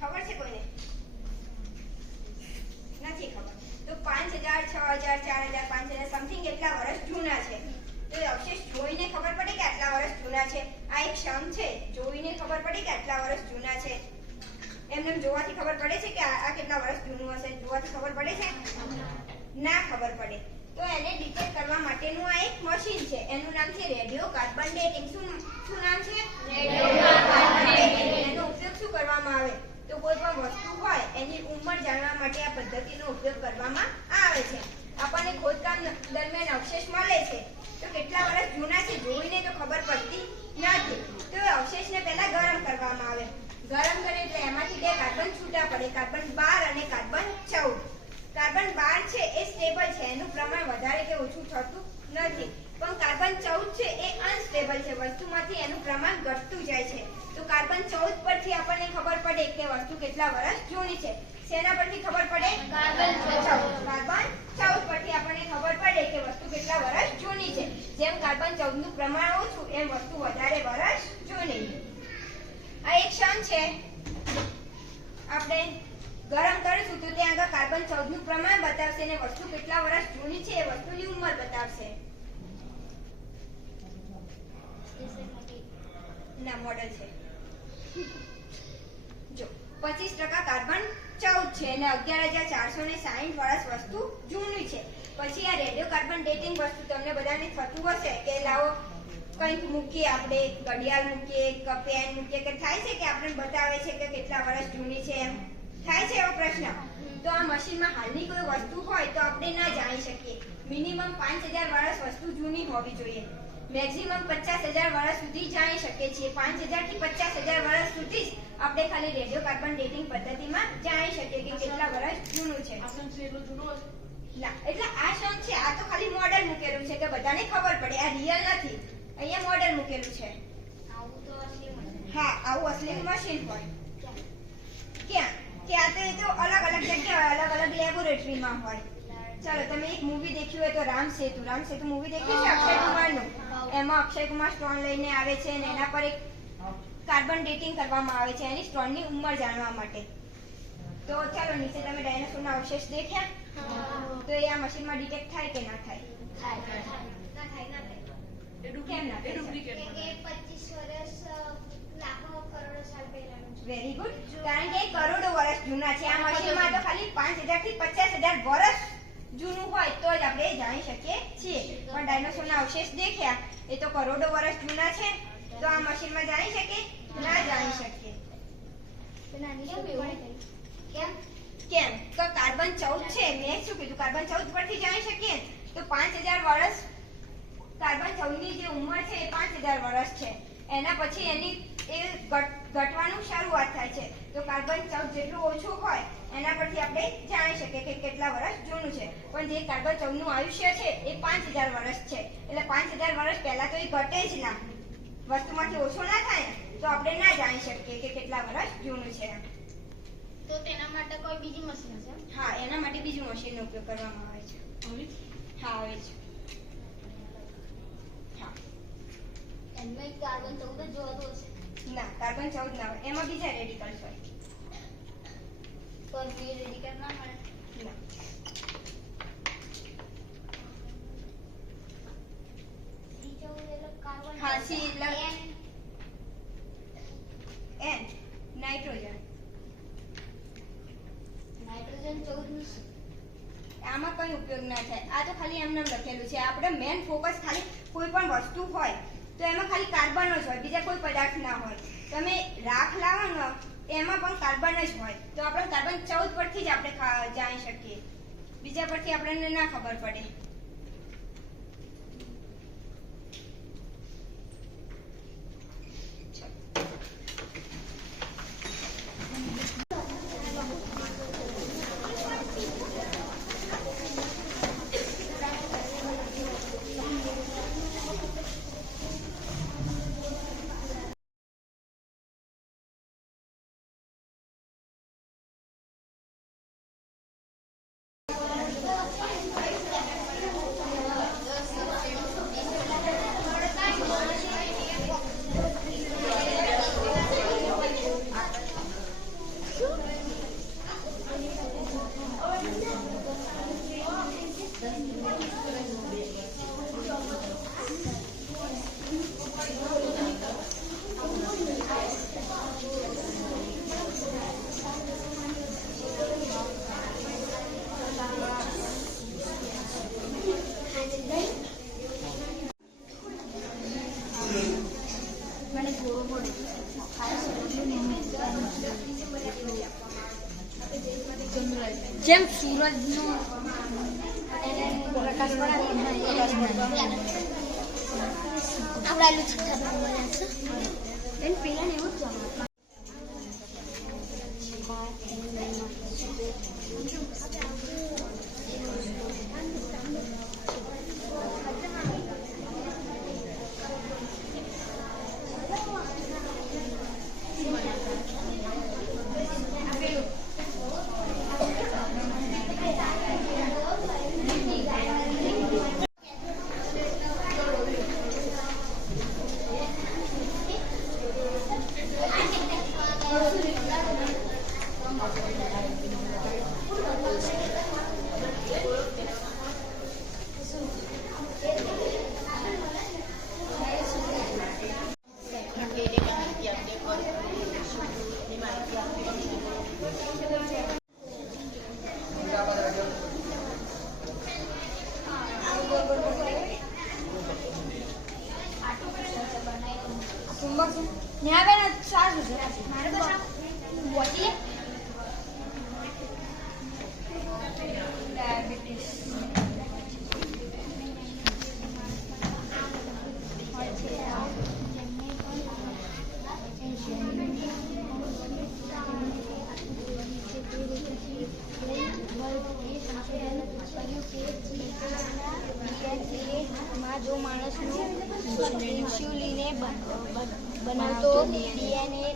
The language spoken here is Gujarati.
ખબર છે કોઈને? નથી ખબર. તો 5000, 6000, 4000, 5000 સમથિંગ કેટલા વર્ષ જૂના છે. તો એ અવશેષ જોઈને ખબર પડે કે આટલા વર્ષ જૂના છે. આ એક ક્ષણ છે, જોઈને ખબર પડે કે આટલા વર્ષ જૂના છે. એમને જોવાથી ખબર પડે છે કે આ કેટલા વર્ષ જૂનું હશે? જોવાથી ખબર પડે છે? ના ખબર પડે. તો એને ડિટેક્ટ કરવા માટેનું આ એક મશીન છે. એનું નામ છે રેડિયો કાર્બન ડેટિંગ. શું નામ છે? Radio carbon dating. એનો ઉપયોગ શું કરવામાં આવે? તો કોઈ પણ વસ્તુ હોય એની ઉંમર જાણવા માટે આ પદ્ધતિનો ઉપયોગ કરવામાં આવે છે. આપણને ખોદકામ દરમિયાન અવશેષ મળે છે તો કેટલા વર્ષ જૂના છે જોઈને તો ખબર પડતી નથી. તો અવશેષને પહેલા ગરમ કરવામાં આવે. ગરમ કરે એટલે એમાંથી બે કાર્બન છૂટા પડે, કાર્બન 12 અને કાર્બન 14. કાર્બન 12 છે એ સ્ટેબલ છે, એનું પ્રમાણ વધારે કે ઓછું થતું નથી. પણ કાર્બન 14 છે એ અનસ્ટેબલ છે, વસ્તુમાંથી એનું પ્રમાણ ઘટતું જાય છે. તો કાર્બન 14 પરથી આપણને ખબર પડે કે વસ્તુ કેટલા વર્ષ જૂની છે. શેના પરથી ખબર પડે? કાર્બન 14. કાર્બન 14 પરથી આપણને ખબર પડે કે વસ્તુ કેટલા વર્ષ જૂની છે. જેમ કાર્બન 14 નું પ્રમાણ ઓછું એમ વસ્તુ વધારે વર્ષ જૂની. આ એક ક્ષણ છે. આપણે ગરમ કરીશું તો ત્યાં આગળ કાર્બન 14 નું પ્રમાણ બતાવશે અને વસ્તુ કેટલા વર્ષ જૂની છે એ વસ્તુની ઉંમર બતાવશે. ના, મોડેલ છે. જો 25% કાર્બન 14 છે અને 11460 વર્ષ વસ્તુ જૂની છે. પછી આ રેડિયો કાર્બન ડેટિંગ વસ્તુ તમને બધાને થતું હશે કે લાવો કંઈક મૂકીએ, આપણે ઘડિયાળ મૂકીએ, પેન મૂકીએ, કે થાય છે કે આપણે બતાવે છે કે કેટલા વર્ષ જૂની છે એમ થાય છે એવો પ્રશ્ન. તો આ મશીનમાં હાલની કોઈ વસ્તુ હોય તો આપણે ના જાણી શકીએ. મિનિમમ 5000 વર્ષ વસ્તુ જૂની હોવી જોઈએ. મેક્સિમમ 50000 વર્ષ સુધી જાણી શકીએ છીએ. 5000 થી 50000 વર્ષ સુધી જ આપણે ખાલી રેડિયો કાર્બન ડેટિંગ પદ્ધતિમાં જાણી શકીએ કે કેટલા વર્ષ જૂનું છે. ના, એટલે આ ક્ષણ છે, આ તો ખાલી મોડેલ મૂકેલું છે કે બધાને ખબર પડે. આ રિયલ નથી, અહીંયા મોડેલ મૂકેલું છે. હા, આવું અસલી મશીન હોય. ક્યાં? કે આ તો અલગ અલગ જગ્યાએ અલગ અલગ લેબોરેટરીમાં હોય. ચાલો, તમે એક મૂવી દેખ્યું હોય તો રામ સેતુ મૂવી દેખ્યું છે અક્ષય કુમારનું? એમાં અક્ષય કુમાર સ્ટોન લઈને આવે છે અને એના પર એક કાર્બન ડેટિંગ કરવામાં આવે છે એની સ્ટોનની ઉંમર જાણવા માટે. તો ચાલો, નીચે તમે ડાયનાસોરના અવશેષ દેખ્યા? તો એ આ મશીનમાં ડિટેક્ટ થાય કે ના થાય? કેમ ના થાય? 25 વર્ષ લાખો કરોડો સાલ પહેલાનું છે. Very good. કારણ કે કરોડો વર્ષ જૂના છે. આ મશીનમાં તો ખાલી 5000 થી 50000 વર્ષ જૂનું હોય તો જ આપણે જાણી શકીએ છીએ. પણ ડાયનાસોરના અવશેષ દેખ્યા એ તો કરોડો વર્ષ જૂના છે, તો આ મશીનમાં જાણી શકીએ? ના જાણી શકીએ. કેમ? તો કાર્બન 14 છે, મેં શું કીધું? કાર્બન 14 પરથી જાણી શકીએ. તો 5000 વર્ષ કાર્બન 14 ની જે ઉંમર છે એ 5000 વર્ષ છે. એના પછી એની ઘટવાનું શરૂઆત થાય છે. તો કાર્બન 14 જેટલું ઓછું હોય એના પરથી આપણે જાણી શકીએ કે કેટલા વર્ષ જૂનું છે. પણ જે કાર્બન 14 નું આયુષ્ય છે એ 5000 વર્ષ છે. એટલે 5000 વર્ષ પહેલા તો એ ઘટે જ ના, વસ્તુમાંથી ઓછો ના થાય ને, તો આપણે ના જાણી શકીએ કે કેટલા વર્ષ જૂનું છે. તો તેના માટે કોઈ બીજી મશીન છે? હા, એના માટે બીજું મશીનનો ઉપયોગ કરવામાં આવે છે. હા, આવે છે. હા, એમાં કાર્બન 14 જ જોવાતું હશે? ના, કાર્બન 14 ના હોય, એમાં બીજા રેડિકલ્સ હોય. કોઈ બી રેડિકલ ના મળે? ના. હા, સી એટલે એન નાઇટ્રોજન. નાઇટ્રોજન 14 આમાં કઈ ઉપયોગ ના થાય. આ તો ખાલી એમને લખેલું છે. આપણે મેન ફોકસ ખાલી કોઈ પણ વસ્તુ હોય તો એમાં ખાલી કાર્બન જ હોય, બીજા કોઈ પદાર્થ ના હોય. તમે રાખ લાવો ને એમાં પણ કાર્બન જ હોય. તો આપણે કાર્બન 14 પરથી જ આપણે જાણી શકીએ, બીજા પરથી આપણને ના ખબર પડે. જેમ સૂરજનો પ્રકાશ પડે આપણા એલું છઠ્ઠા બેન પેલા ને એવું જ ન્યા બેન સારું છે મારે બસ વોટી ડાયાબિટીસ જો માણસનું ઇન્સ્યુલિને બનાવતો ડીએનએ